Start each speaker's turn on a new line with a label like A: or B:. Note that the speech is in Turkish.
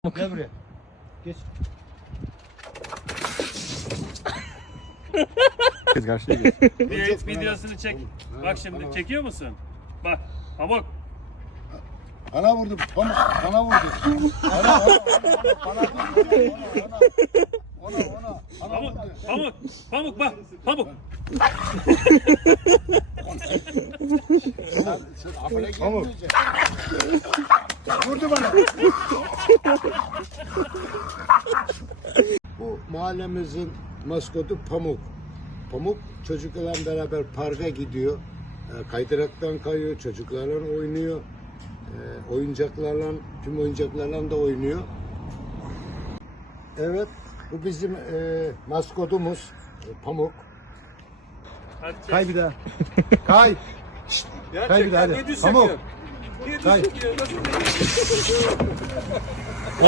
A: Gel buraya. Geç.
B: Geç karşıya geç.
C: Bir videosunu çek. Bak şimdi çekiyor musun? Bak. Pamuk.
D: Bana vurdu. Bana vurdu.
C: Pamuk. Pamuk. Pamuk bak. Pamuk.
D: Pamuk. Vurdu bana. Bu mahallemizin maskotu Pamuk. Pamuk çocuklarla beraber parka gidiyor. Kaydıraktan kayıyor, çocuklarla oynuyor. Oyuncaklarla, tüm oyuncaklarla da oynuyor. Evet, bu bizim maskotumuz Pamuk.
C: Hadi çek.
B: Kay bir daha.
D: Kay.
B: Kay bir daha hadi. Pamuk. Kay.
C: Nasıl